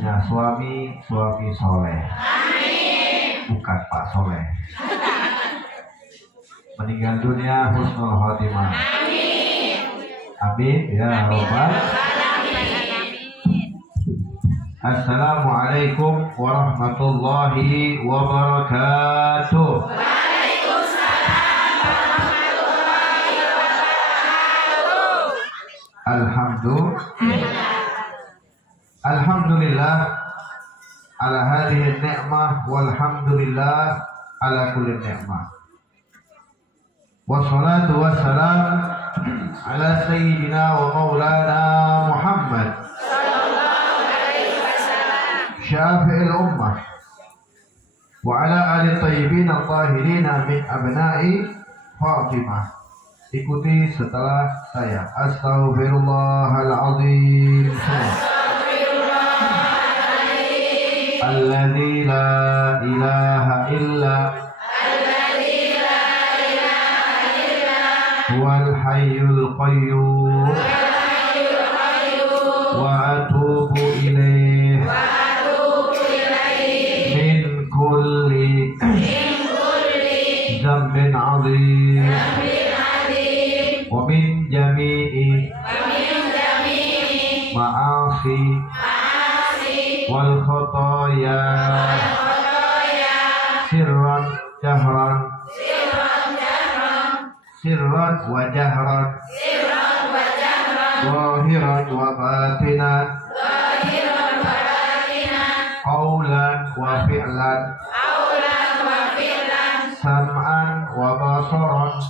punya suami soleh. Bukan Pak Soleh. Meninggal dunia husnul khotimah. Amin ya rabbal. Assalamualaikum warahmatullahi wabarakatuh. Alhamdulillah ala hadhihi ni'mah walhamdulillah ala kulli ni'mah. Wassalatu wassalam ala sayyidina wa maulana Muhammad syafi'il ummah wa ala ali tayyibin al-tahirin min abna'i Fatimah. Ikuti setelah saya. Astaghfirullahaladzim. Alladzi la ilaha illa huwal hayyul qayyum wa atubu ilaih min kulli dzambin 'adzim wa min jami'i ma'asi wal khotoya sirran wa jahran zahiran wa batinan qawlan wa fi'lan sam'an wa basaran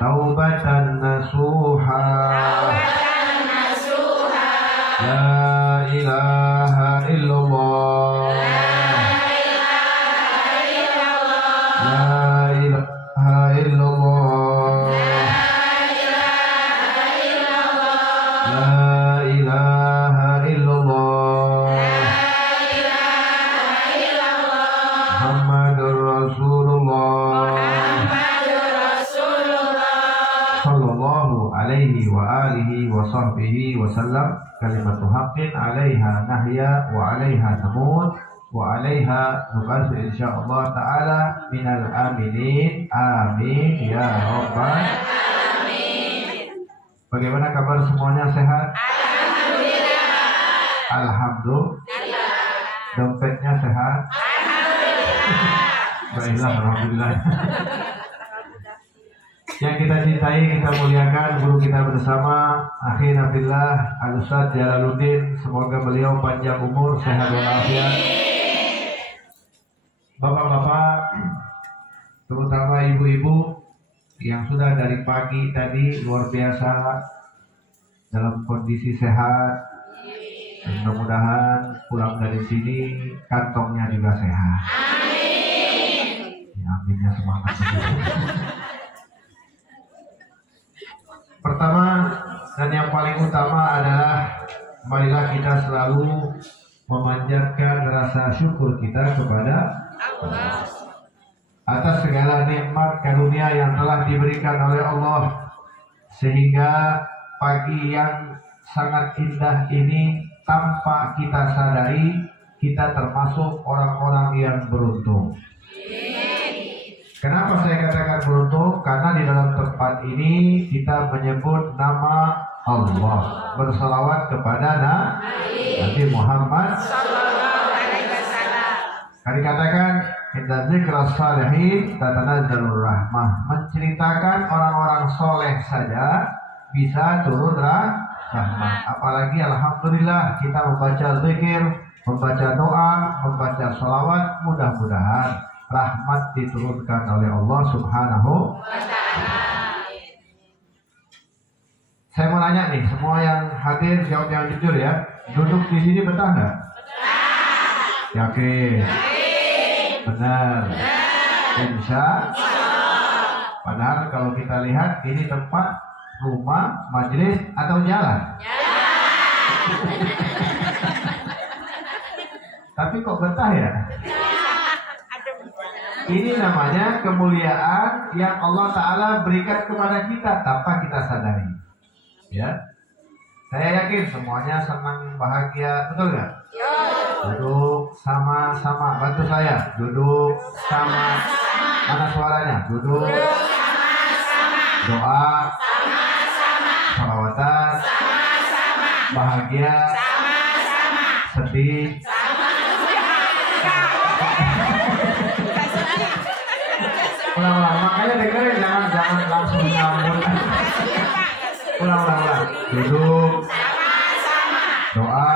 taubatan nasuha la ilaha illallah la ilaha illallah la ilaha illallah Muhammadur Rasulullah sallallahu alaihi wa alihi wa sahbihi wa sallam. Kalimatu haqqin 'alaiha nahya wa 'alaiha namut wa 'alaiha nuqas insyaallah taala minal aminin. Amin ya rabbal alamin. Bagaimana kabar semuanya, sehat? Alhamdulillah. Alhamdulillah. Dompetnya sehat? Alhamdulillah. Alhamdulillah. Yang kita cintai, kita muliakan guru kita bersama, akhina fillah Al-Ustaz Jalaluddin. Semoga beliau panjang umur, sehat walafiat. Bapak-bapak, terutama ibu-ibu yang sudah dari pagi tadi luar biasa dalam kondisi sehat. Mudah-mudahan pulang dari sini kantongnya juga sehat. Amin. Ya, aminnya semangat. Pertama dan yang paling utama adalah marilah kita selalu memanjatkan rasa syukur kita kepada Allah atas segala nikmat karunia yang telah diberikan oleh Allah, sehingga pagi yang sangat indah ini tanpa kita sadari kita termasuk orang-orang yang beruntung. Kenapa saya katakan beruntung? Karena di dalam tempat ini kita menyebut nama Allah, bersalawat kepada Nabi Muhammad sallallahu alaihi wasallam. Kan dikatakan inna dzikras shalihin tatanazzalur rahmah, menceritakan orang-orang soleh saja bisa turun rahmah. Apalagi alhamdulillah kita membaca zikir, membaca doa, membaca salawat, mudah-mudahan rahmat diturunkan oleh Allah Subhanahu wa ta'ala. Saya mau nanya nih, semua yang hadir jawab yang jujur ya. Duduk di sini betah nggak? Betah. Yakin? Benar. Insya Allah. Padahal kalau kita lihat ini tempat rumah, majelis atau jalan? Jalan. Tapi kok betah ya? Ini namanya kemuliaan yang Allah Ta'ala berikan kepada kita tanpa kita sadari. Ya, Saya yakin semuanya senang, bahagia, betul nggak? Duduk sama-sama, bantu saya. Duduk sama. Mana suaranya? Duduk. Doa. Salawatan. Bahagia. Sedih. Ulang-ulang, makanya dengerin, jangan langsung nyambut. Ulang. Duduk. Doa.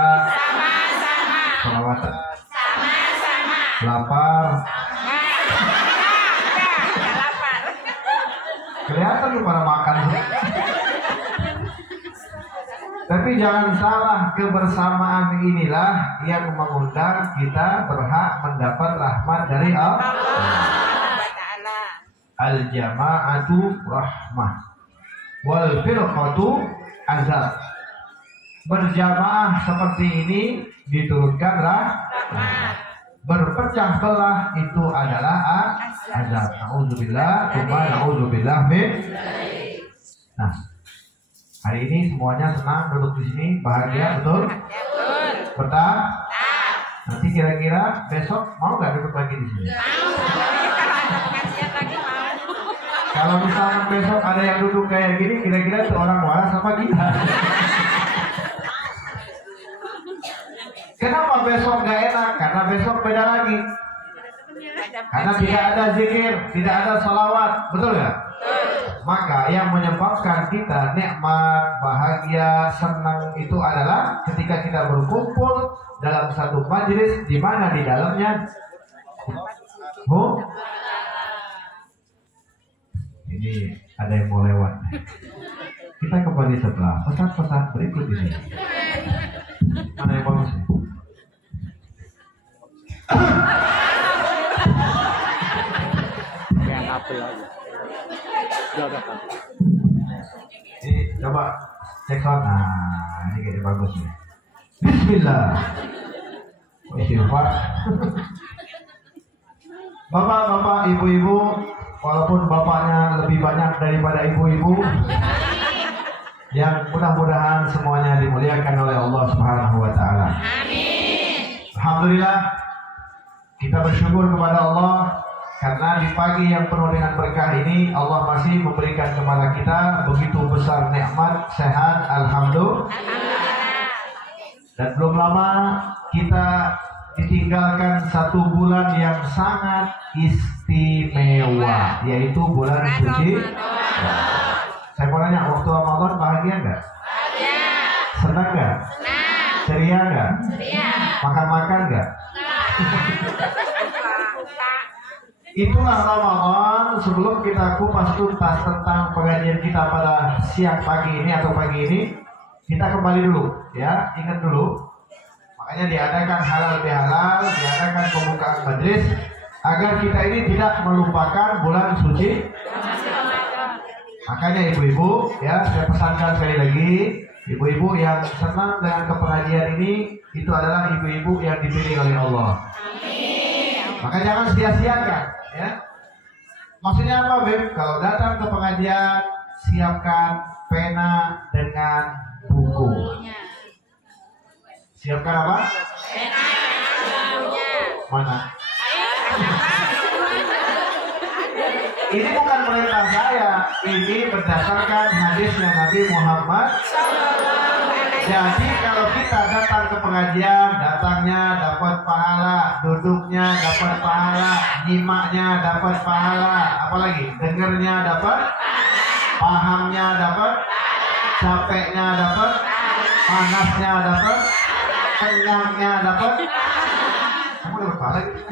Salawatan. Lapar. Kelihatan lu pada makan. Tapi jangan salah, kebersamaan inilah yang mengundang kita berhak mendapat rahmat dari Allah. Al-jama'atu rahmah wal firqatu azab. Berjamaah seperti ini diturunkan rahmat. Berpecah belah itu adalah azab. Nauzubillah, na'udzubillah min. Nah, hari ini semuanya senang duduk di sini, bahagia, betul? Betah? Nanti kira-kira besok mau nggak duduk lagi di sini? Kalau misalnya besok ada yang duduk kayak gini, kira-kira itu orang waras apa gila? Kenapa besok nggak enak? Karena besok beda lagi. Karena tidak ada zikir, tidak ada salawat, betul nggak? Maka yang menyebabkan kita nikmat, bahagia, senang itu adalah ketika kita berkumpul dalam satu majelis di mana di dalamnya ini ada yang mau lewat. Kita kembali setelah pesan-pesan berikut ini. Mana yang bagus? Kayak apel aja. Udah. Ini coba cek sound. Nah, ini kayaknya bagus nih. Bismillah. Istighfar. Bapak-bapak, ibu-ibu, walaupun bapaknya lebih banyak daripada ibu-ibu, yang mudah-mudahan semuanya dimuliakan oleh Allah Subhanahu wa taala. Amin. Alhamdulillah, kita bersyukur kepada Allah karena di pagi yang penuh dengan berkah ini Allah masih memberikan kepada kita begitu besar nikmat, sehat, alhamdulillah. Dan belum lama kita ditinggalkan satu bulan yang sangat istimewa, yaitu bulan suci. Saya mau nanya, waktu Ramadan bahagia nggak? Bahagia. Senang nggak? Senang. Ceria nggak? Ceria. Makan-makan nggak? Itulah Ramadan. Sebelum kita kupas tuntas tentang pengajian kita pada siang pagi ini atau pagi ini, kita kembali dulu, ya, ingat dulu. Makanya diadakan halal bihalal, diadakan pembukaan majelis agar kita ini tidak melupakan bulan suci. Makanya ibu-ibu, ya, saya pesankan sekali lagi, ibu-ibu yang senang dengan kepengajian ini, itu adalah ibu-ibu yang dipilih oleh Allah. Maka jangan sia-siakan, ya. Maksudnya apa, Beb? Kalau datang ke pengajian, siapkan pena dengan buku. Siapkan apa? Pena dengan bukunya. Mana? Ini bukan perintah saya, ini berdasarkan hadisnya Nabi Muhammad. Jadi kalau kita datang ke pengajian, datangnya dapat pahala, duduknya dapat pahala, nyimaknya dapat pahala, apalagi dengernya dapat, pahamnya dapat, capeknya dapat, panasnya dapat, kenyangnya dapat. Kamu dapat pahala gitu?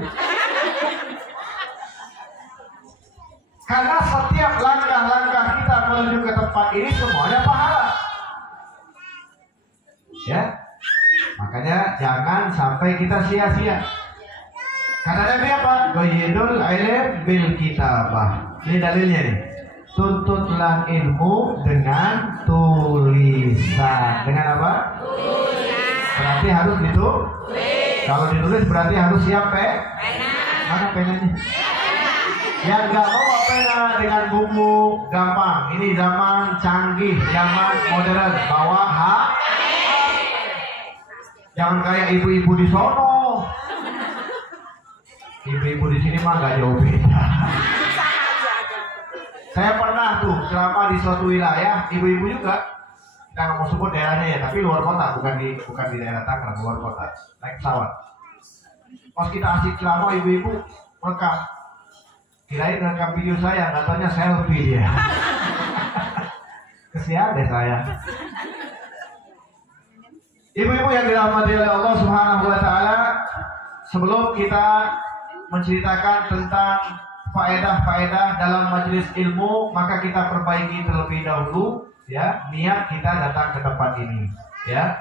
Karena setiap langkah-langkah kita menuju ke tempat ini semuanya pahala. Ya, makanya jangan sampai kita sia-sia. Kata Nabi apa? Qayyidul ilm bil kitabah. Ini dalilnya nih. Tuntutlah ilmu dengan tulisan. Dengan apa? Tulisan. Berarti harus ditulis. Kalau ditulis berarti harus siap pena. Mana penanya? Yang nggak bawa pena dengan buku gampang. Ini zaman canggih, zaman modern. Bawa Jangan kayak ibu-ibu di sono. Ibu-ibu di sini mah nggak jauh beda. Saya pernah tuh ceramah di suatu wilayah, ibu-ibu juga. Kita nggak mau sebut daerahnya ya, tapi luar kota, bukan di daerah Tangerang, luar kota. Naik pesawat. Pas kita asik ceramah, ibu-ibu rekam. Kirain rekam video saya, katanya selfie dia. Kesian deh saya. Ibu-ibu yang dirahmati oleh Allah Subhanahu wa taala, sebelum kita menceritakan tentang faedah-faedah dalam majelis ilmu, maka kita perbaiki terlebih dahulu ya niat kita datang ke tempat ini ya.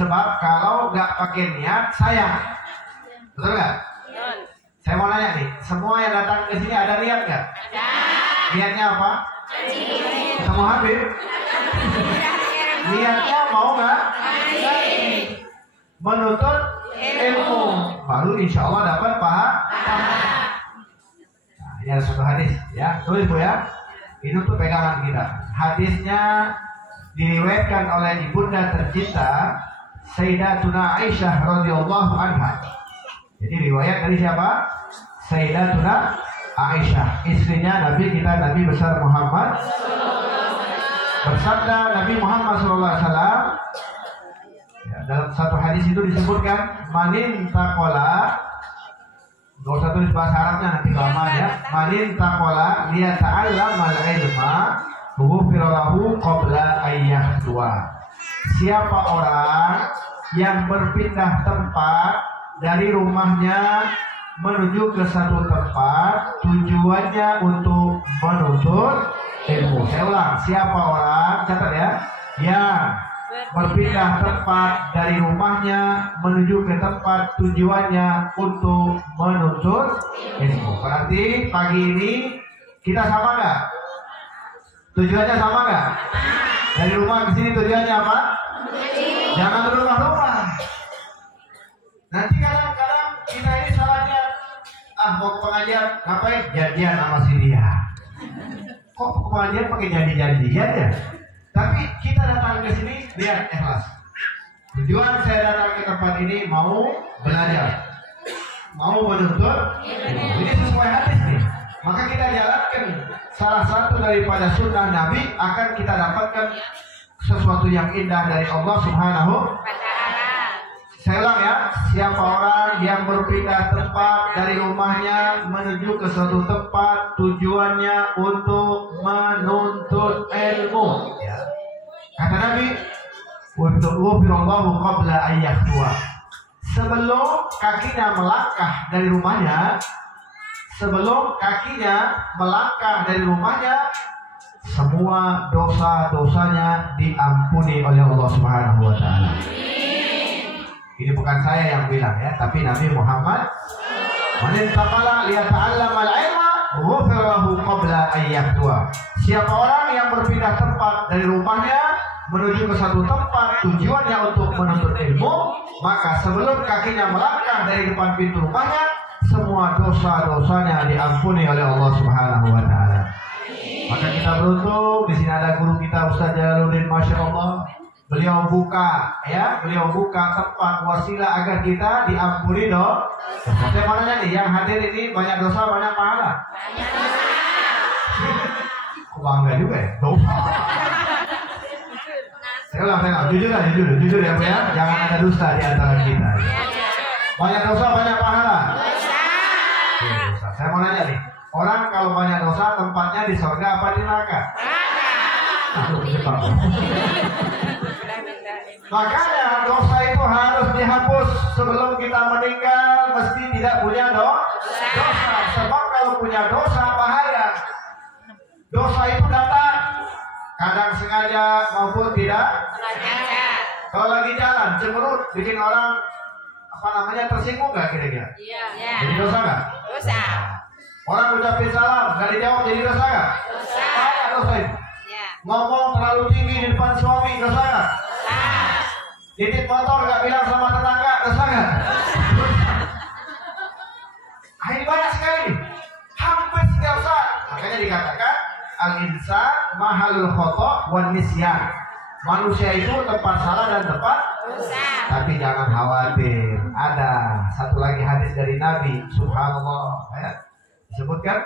Sebab kalau nggak pakai niat sayang. Betul nggak? Saya mau nanya nih, semua yang datang ke sini ada niat nggak? Ada. Niatnya apa? Semua habis? Niatnya mau nggak? Menuntut ilmu, baru insya Allah dapat pahala. Nah, ini ada satu hadis, ya, tulis bu ya. Ini untuk pegangan kita. Hadisnya diriwayatkan oleh ibunda tercinta Sayyidatuna Aisyah radhiyallahu anha. Jadi riwayat dari siapa? Sayyidatuna Aisyah, istrinya Nabi kita, Nabi besar Muhammad. Bersabda Nabi Muhammad SAW ya, dalam satu hadis itu disebutkan manin taqola, gak usah tulis bahasa Arabnya nanti lama ya. Manin taqola liyata'allamal ilma ghufiralahu qabla ayyahtua. Siapa orang yang berpindah tempat dari rumahnya menuju ke satu tempat, tujuannya untuk menuntut ilmu. Saya ulang, siapa orang, catat ya, yang berpindah tempat dari rumahnya menuju ke tempat tujuannya untuk menuntut ilmu. Berarti pagi ini kita sama nggak? Tujuannya sama nggak? Dari rumah ke sini tujuannya apa? Jangan berubah-ubah. Nanti kadang-kadang kita ini salahnya, mau ke pengajian ngapain? Janjian sama si dia. Kok ke pengajian pakai janji-janjian ya? Tapi kita datang ke sini lihat ikhlas. Tujuan saya datang ke tempat ini mau belajar, mau menuntut. Ini sesuai hadis nih. Maka kita jalankan salah satu daripada sunnah Nabi, akan kita dapatkan sesuatu yang indah dari Allah Subhanahu wa ta'ala. Saya ulang ya, siapa orang yang berpindah tempat dari rumahnya menuju ke suatu tempat tujuannya untuk menuntut ilmu ya. Kata Nabi, wafirallahu qabla ayyahtua. Sebelum kakinya melangkah dari rumahnya, semua dosa-dosanya diampuni oleh Allah Subhanahu wa ta'ala. Ini bukan saya yang bilang ya, tapi Nabi Muhammad. Man intaqala liyata'allamal ilma ghufirahu qabla ayyahtua. Siapa orang yang berpindah tempat dari rumahnya menuju ke satu tempat tujuannya untuk menuntut ilmu, maka sebelum kakinya melangkah dari depan pintu rumahnya, semua dosa-dosanya diampuni oleh Allah Subhanahu wa ta'ala. Maka kita beruntung di sini ada guru kita Ustaz Jalaluddin, Masya Allah. Beliau buka tempat wasilah agar kita diampuni dosa. Saya mau nanya nih, yang hadir ini banyak dosa banyak pahala? Banyak dosa. Bangga juga ya, dosa. Saya ulang, jujur ya Bu ya, jangan ada dusta di antara kita. Banyak dosa banyak pahala? Dosa. Saya mau nanya nih, orang kalau banyak dosa tempatnya di surga apa di neraka? Makanya dosa itu harus dihapus sebelum kita meninggal, mesti tidak punya dosa. Sebab kalau punya dosa bahaya. Dosa itu datang kadang sengaja maupun tidak sengaja. Kalau lagi jalan cemberut bikin orang tersinggung nggak kira-kira? Iya. Jadi dosa nggak? Dosa. Orang ucapin salam nggak dijawab jadi dosa nggak? Dosa. Apa dosa itu? Ngomong terlalu tinggi di depan suami dosa nggak? Titip motor gak bilang sama tetangga, dosa gak? Ini banyak sekali, hampir setiap saat. Makanya dikatakan al-insan mahalul khoto' wan nisyan. Manusia itu tempat salah dan tempat Tapi jangan khawatir, ada satu lagi hadis dari Nabi, subhanallah, ya. Disebutkan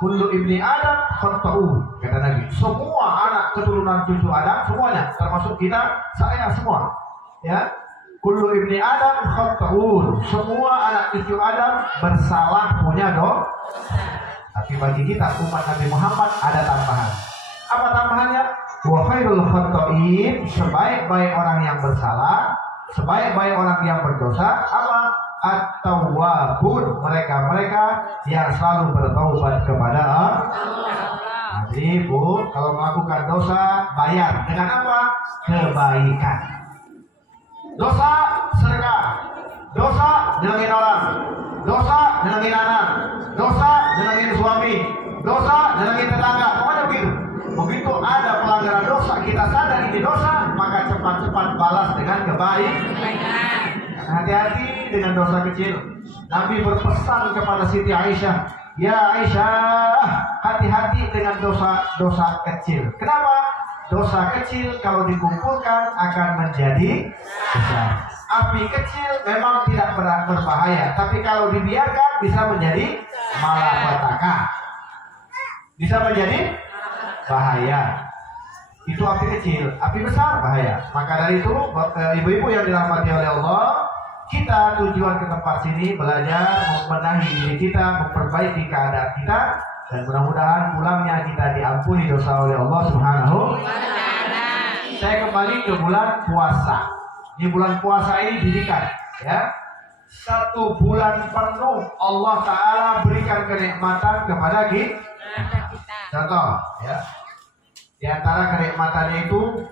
kullu ibni Adam khata'un, kata Nabi. Semua anak keturunan cucu Adam, semuanya, termasuk kita, saya semua, ya. Kullu ibni Adam khata'un, semua anak cucu Adam bersalah, punya dosa. Tapi bagi kita umat Nabi Muhammad ada tambahan. Apa tambahannya? Wa khairul khata'in, sebaik-baik orang yang bersalah, sebaik-baik orang yang berdosa, apa? At-tawwabun, mereka yang selalu bertaubat kepada Allah. Jadi Bu, kalau melakukan dosa bayar dengan apa? Kebaikan. Dosa sedekah, dosa nyenengin orang, dosa nyenengin anak, dosa nyenengin suami, dosa nyenengin tetangga, pokoknya begitu. Begitu ada pelanggaran dosa, kita sadar ini dosa, maka cepat-cepat balas dengan kebaikan. Hati-hati dengan dosa kecil. Nabi berpesan kepada Siti Aisyah, ya Aisyah, hati-hati dengan dosa kecil. Kenapa? Dosa kecil kalau dikumpulkan akan menjadi besar. Api kecil memang tidak berbahaya, tapi kalau dibiarkan bisa menjadi malapetaka, bisa menjadi bahaya. Itu api kecil, api besar bahaya. Maka dari itu ibu-ibu yang dirahmati oleh Allah, kita tujuan ke tempat sini belajar membenahi diri kita, memperbaiki keadaan kita, dan mudah-mudahan pulangnya kita diampuni dosa oleh Allah Subhanahu wa Ta'ala. Saya kembali ke bulan puasa. Di bulan puasa ini didikan, ya. 1 bulan penuh Allah Ta'ala berikan kenikmatan kepada kita. Contoh, ya. Di antara kenikmatannya itu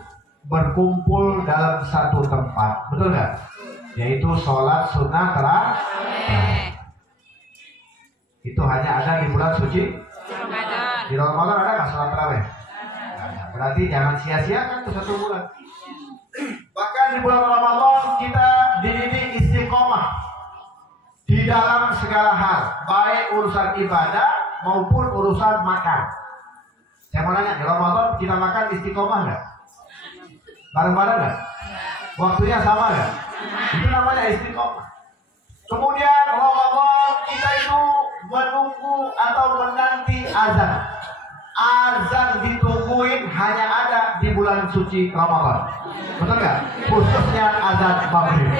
berkumpul dalam satu tempat, betul nggak? Yaitu sholat sunnah tarawih. Itu hanya ada di bulan suci Ramadan. Di Ramadan ada nggak sholat tarawih? Berarti jangan sia-siakan itu 1 bulan. Bahkan di bulan Ramadan kita dididik istiqomah di dalam segala hal, baik urusan ibadah maupun urusan makan. Saya mau nanya, di Ramadan kita makan istiqomah nggak? Bareng-bareng nggak? Waktunya sama nggak? Itu namanya istiqomah. Kemudian Ramadan kita itu menunggu atau menanti azan. Azan ditungguin hanya ada di bulan suci Ramadan. Betul nggak? Khususnya azan maghrib.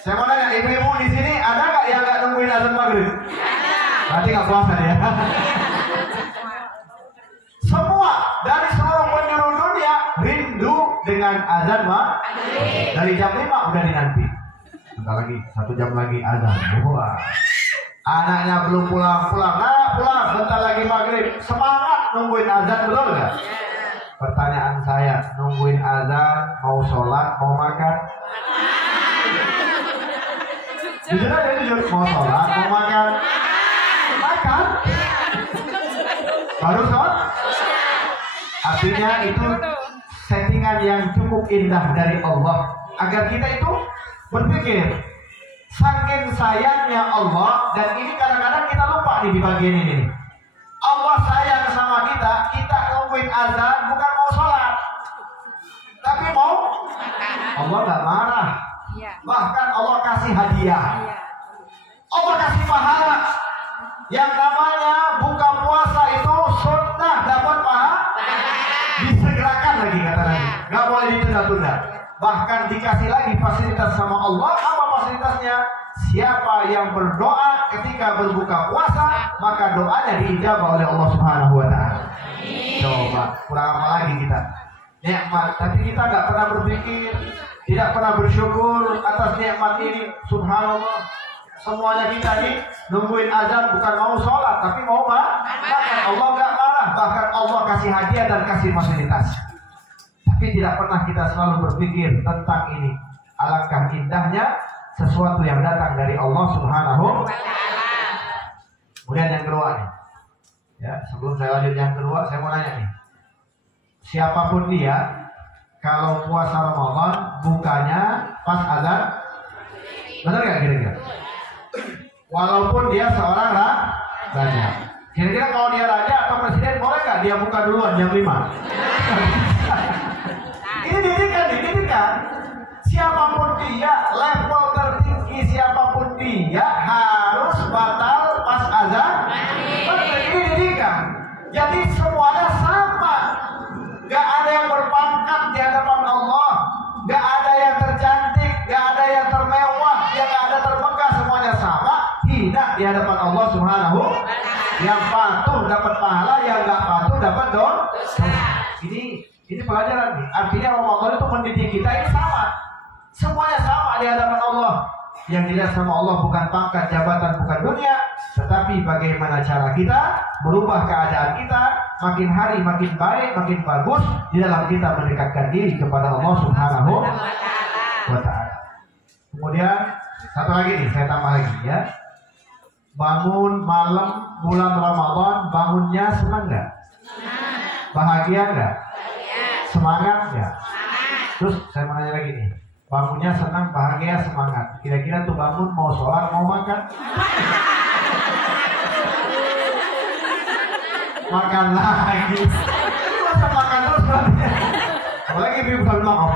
Saya mau nanya, ibu-ibu di sini ada nggak yang nggak nungguin azan maghrib? Berarti nggak puasa ya. Semua dari seluruh penjuru dunia rindu dengan azan maghrib. Dari jam 5 udah dinanti. Bentar lagi, 1 jam lagi azan. Wah. Anaknya belum pulang. Nah, pulang. Bentar lagi maghrib. Semangat nungguin azan, betul nggak? Pertanyaan saya, nungguin azan, mau sholat, mau makan? Jujur aja, jujur. Mau sholat, mau makan? Makan. Baru sholat? Artinya itu settingan yang cukup indah dari Allah, agar kita itu berpikir saking sayangnya Allah. Dan ini kadang-kadang kita lupa nih di bagian ini. Allah sayang sama kita, kita nungguin azan bukan mau sholat, tapi mau. Allah gak marah, bahkan Allah kasih hadiah, Allah kasih pahala. Yang namanya buka puasa itu sunnah, dapat pahala, disegerakan lagi kata Nabi, gak boleh ditunda-tunda. Bahkan dikasih lagi fasilitas sama Allah. Apa fasilitasnya? Siapa yang berdoa ketika berbuka puasa, maka doanya diijabah oleh Allah Subhanahu wa Ta'ala. Coba, kurang apa lagi kita? Nikmat, tapi kita gak pernah berpikir, tidak pernah bersyukur atas nikmat ini. Subhanallah. Semuanya kita nih nungguin azan bukan mau sholat, tapi mau makan. Allah gak marah, bahkan Allah kasih hadiah dan kasih fasilitas. Tapi tidak pernah kita selalu berpikir tentang ini. Alangkah indahnya sesuatu yang datang dari Allah Subhanahu wa Ta'ala. Kemudian yang kedua nih, ya, sebelum saya lanjut yang kedua, saya mau nanya nih, siapapun dia, kalau puasa Ramadan bukanya pas azan, benar nggak kira-kira? Walaupun dia seorang raja, Kira-kira kalau dia raja atau presiden boleh nggak dia buka duluan jam 5? Ini didikan. Siapapun dia, level tertinggi siapapun dia harus batal pas azan. Ini didikan. Jadi semuanya sama. Gak ada yang berpangkat di hadapan Allah. Gak ada yang tercantik, gak ada yang termewah, yang gak ada termegah, semuanya sama. Hina di hadapan Allah Subhanahu. Yang patuh dapat pahala, yang gak patuh dapat dosa. Ini pelajaran nih. Artinya Ramadan itu mendidik kita ini sama. Semuanya sama di hadapan Allah. Yang dilihat sama Allah bukan pangkat, jabatan, bukan dunia, tetapi bagaimana cara kita merubah keadaan kita makin hari makin baik, makin bagus di dalam kita mendekatkan diri kepada Allah Subhanahu wa ta'ala. Kemudian satu lagi nih, saya tambah lagi ya. Bangun malam bulan Ramadan, bangunnya senang nggak? Bahagia nggak? Semangat nggak? Terus saya mau nanya lagi nih, bangunnya senang, bahagia, semangat. Kira-kira tuh bangun mau sholat, mau makan? Makan lagi. Masa makan terus berarti? Apalagi ibu bukan maaf.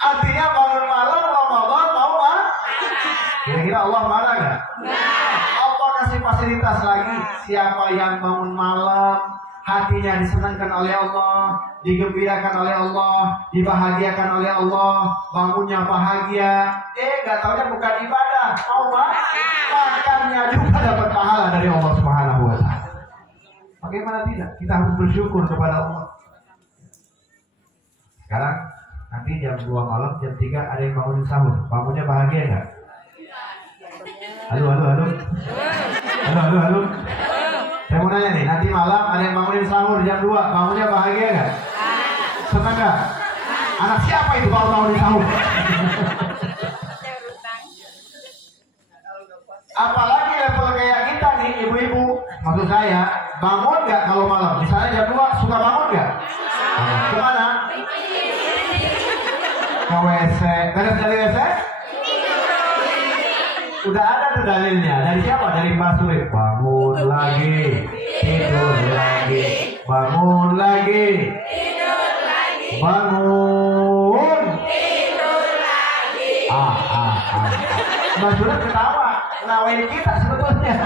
Artinya bangun malam Ramadan mau makan? Kira-kira Allah marah nggak? Allah kasih fasilitas lagi. Siapa yang bangun malam, hatinya disenangkan oleh Allah, digembirakan oleh Allah, dibahagiakan oleh Allah, bangunnya bahagia. Nggak taunya bukan ibadah, mau makannya juga dapat pahala dari Allah Subhanahu wa ta'ala. Bagaimana tidak? Kita harus bersyukur kepada Allah. Sekarang nanti jam 2 malam, jam 3 ada yang bangunin sahur. Bangunnya bahagia nggak? Halo. Saya mau nanya nih, nanti malam ada yang bangunin sahur jam 2, bangunnya bahagia nggak? Senang nggak? Anak siapa itu bangun sahur? Apalagi level kayak kita nih, ibu-ibu, maksud saya, bangun nggak kalau malam? Misalnya jam 2, suka bangun nggak? Kemana? Ke WC. Beres dari WC? Udah ada tuh dalilnya. Dari siapa? Dari Mbak Surip. Bangun lagi, tidur lagi, bangun lagi, bangun, tidur lagi. Mbak Surip ketawa, nawain kita sebetulnya.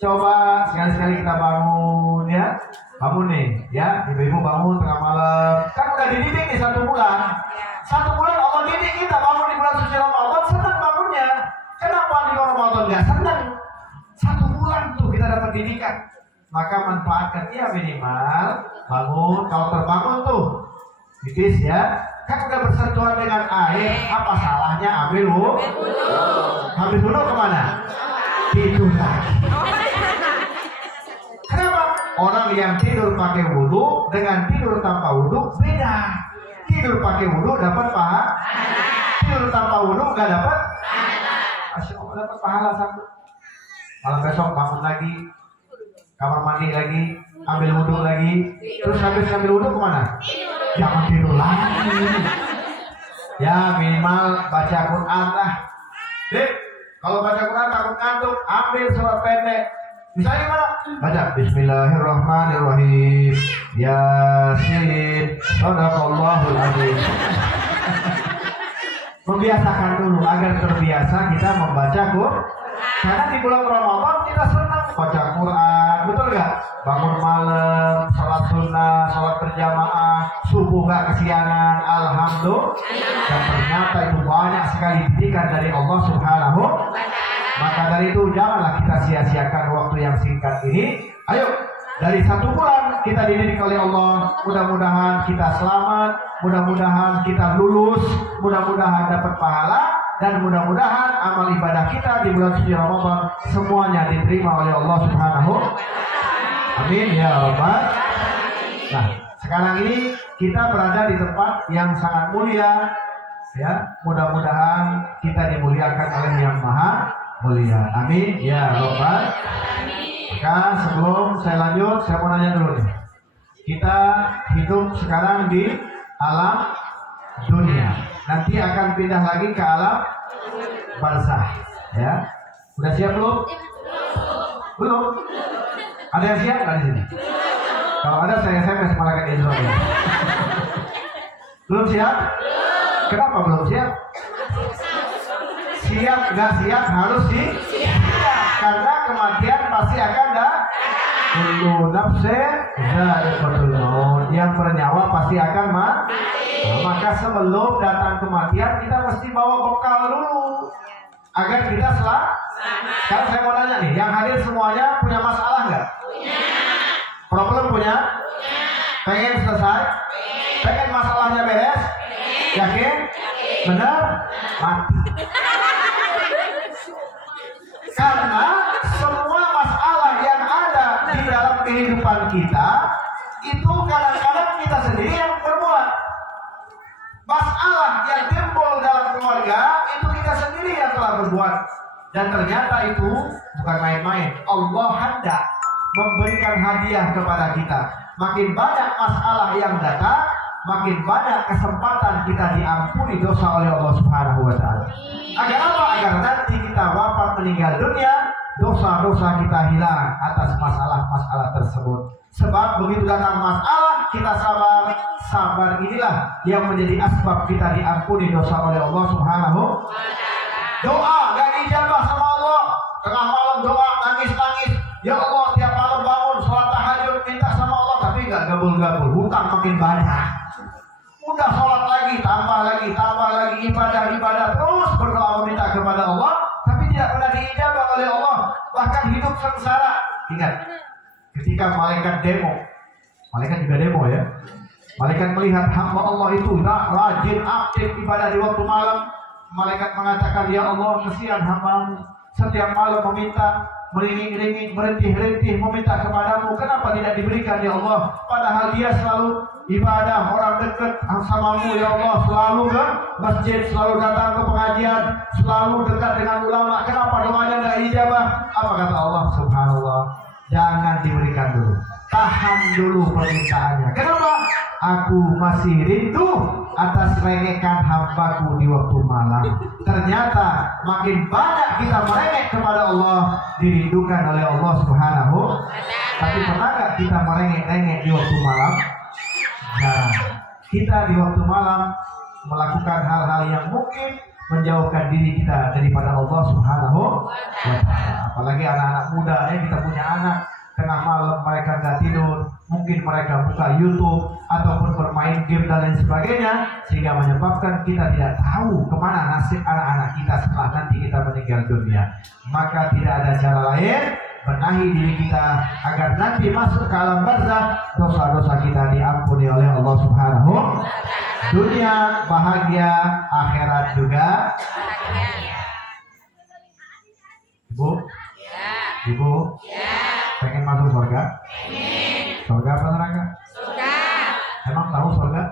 Coba sekali-sekali kita bangun ya. Bangun nih ya, ibu-ibu bangun tengah malam. Kan udah dididik nih 1 bulan. 1 bulan Allah didik kita bangun di bulan suci Ramadan, senang bangunnya. Kenapa di Ramadan nggak senang? 1 bulan tuh kita dapat didikan. Maka manfaatkan ya, minimal bangun. Kalau terbangun tuh tipis ya, kan udah bersentuhan dengan air, apa salahnya ambil wudhu? Habis wudhu kemana? Tidur lagi. Kenapa? Orang yang tidur pakai wudhu dengan tidur tanpa wudhu beda. Tidur pakai wudhu dapat pahala, tidur tanpa wudhu nggak dapat. Masya Allah, dapat pahala satu. Malam besok bangun lagi, kamar mandi lagi, ambil wudhu lagi, terus habis ambil wudhu kemana? Jangan tidur lagi. Ya minimal baca Quran lah. Dek, kalau baca Quran takut ngantuk, ambil surat pendek. Misalnya gimana? Baca Bismillahirrahmanirrahim, Yasin, Sadaqallahul Azim. Membiasakan dulu agar terbiasa kita membaca Quran. Karena di bulan Ramadan kita senang baca Quran, betul nggak? Bangun malam, sholat sunnah, sholat berjamaah, subuh nggak kesiangan, alhamdulillah. Dan ternyata itu banyak sekali didikan dari Allah Subhanahu. Maka dari itu janganlah kita sia-siakan waktu yang singkat ini. Ayo, dari 1 bulan kita dididik oleh Allah. Mudah-mudahan kita selamat, mudah-mudahan kita lulus, mudah-mudahan dapat pahala, dan mudah-mudahan amal ibadah kita di bulan suci Ramadan semuanya diterima oleh Allah Subhanahu. Amin ya Rabbal. Nah, sekarang ini kita berada di tempat yang sangat mulia. Ya, mudah-mudahan kita dimuliakan oleh Yang Maha Mulia. Amin ya Rabbal. Maka sebelum saya lanjut, saya mau nanya dulu nih. Kita hidup sekarang di alam dunia. Nanti akan pindah lagi ke alam barzah. Ya. Udah siap belum? Belum? Ada yang siap nggak di sini? Kalau ada saya SMS malaikat Israel. Belum siap? Kenapa belum siap? Siap nggak siap harus siap. Karena kematian pasti akan datang. Kullu nafsin dha'iqatul maut. Yang bernyawa pasti akan mati. Nah, maka sebelum datang kematian kita mesti bawa bekal dulu agar kita selamat. Sekarang saya mau nanya nih, yang hadir semuanya punya masalah nggak? Punya. Problem punya? Pengen selesai? Pengen masalahnya beres? Yakin? Benar? Mati. Karena semua masalah yang ada di dalam kehidupan kita itu kadang-kadang kita sendiri yang berbuat. Masalah yang timbul dalam keluarga itu kita sendiri yang telah berbuat. Dan ternyata itu bukan main-main. Allah hendak memberikan hadiah kepada kita. Makin banyak masalah yang datang, makin banyak kesempatan kita diampuni dosa oleh Allah Subhanahu wa Ta'ala. Agar apa? Agar nanti kita wafat meninggal dunia, dosa-dosa kita hilang atas masalah-masalah tersebut. Sebab begitu datang masalah, kita sabar. Sabar inilah yang menjadi asbab kita diampuni dosa oleh Allah Subhanahu wa Ta'ala. Doa gak dijabah sama Allah. Tengah malam doa, nangis-nangis. Ya Allah, tiap malam bangun, sholat tahajud, minta sama Allah. Tapi gak gabul-gabul, hutang makin banyak. Udah sholat lagi, tambah lagi, ibadah-ibadah. Terus berdoa meminta kepada Allah. Tapi tidak pernah diijabah oleh Allah. Bahkan hidup sengsara. Ingat, ketika malaikat demo. Malaikat juga demo ya. Malaikat melihat hamba Allah itu rajin, aktif ibadah di waktu malam. Malaikat mengatakan, ya Allah, kesian hamba-Mu. Setiap malam meminta, meringing-ringing, merintih-rintih, meminta kepadamu. Kenapa tidak diberikan, ya Allah? Padahal dia selalu ibadah, orang dekat sama-Mu, ya Allah. Selalu ke masjid, selalu datang ke pengajian, selalu dekat dengan ulama. Kenapa doanya tidak ijabah? Apa kata Allah? Subhanallah. Jangan diberikan dulu. Tahan dulu permintaannya. Kenapa? Aku masih rindu atas rengekan hambaku di waktu malam. Ternyata makin banyak kita merengek kepada Allah, dirindukan oleh Allah Subhanahu. Tapi pernah nggak kita merengek-rengek di waktu malam? Nah, kita di waktu malam melakukan hal-hal yang mungkin menjauhkan diri kita daripada Allah Subhanahu wa Ta'ala. Apalagi anak-anak muda ya, kita punya anak tengah malam mereka nggak tidur, mungkin mereka buka YouTube ataupun bermain game dan lain sebagainya, sehingga menyebabkan kita tidak tahu kemana nasib anak-anak kita setelah nanti kita meninggal dunia. Maka tidak ada cara lain, benahi diri kita agar nanti masuk ke alam barzakh, dosa-dosa kita diampuni oleh Allah Subhanahu. Dunia bahagia, akhirat juga bahagia. Ibu, pengen masuk surga? Surga apa neraka? Surga. Emang tahu surga?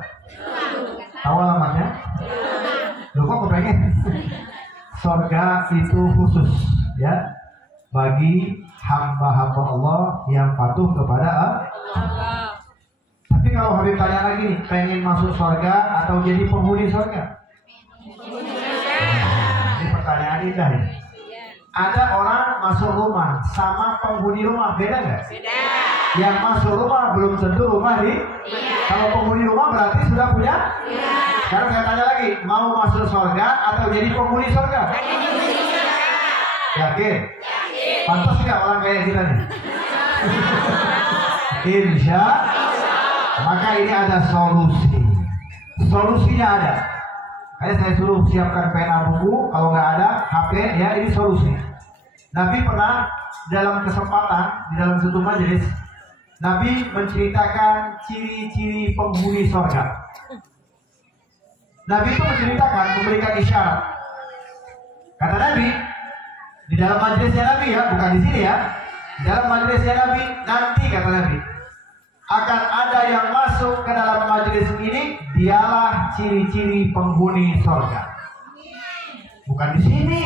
Tahu alamatnya? Loh kok kepengen? Surga itu khusus ya bagi hamba-hamba Allah yang patuh kepada Allah. Tapi kalau Habib tanya lagi nih, pengen masuk surga atau jadi penghuni surga? Ini pertanyaan indah ya. Ada orang masuk rumah sama penghuni rumah, beda nggak? Beda. Yang masuk rumah belum tentu rumah di. Kalau penghuni rumah berarti sudah punya. Sekarang saya tanya lagi, mau masuk surga atau jadi penghuni surga? Yakin? Pantas nggak orang kayak kita nih? Insya. Maka ini ada solusi. Solusinya ada. Kayak saya suruh siapkan pena buku, kalau nggak ada HP ya, ini solusi. Nabi pernah dalam kesempatan di dalam satu majelis, Nabi menceritakan ciri-ciri penghuni surga. Nabi itu menceritakan, memberikan isyarat. Kata Nabi, di dalam majelisnya Nabi ya, bukan di sini ya. Di dalam majelisnya Nabi, nanti kata Nabi, akan ada yang masuk ke dalam majelis ini, dialah ciri-ciri penghuni surga. Bukan di sini.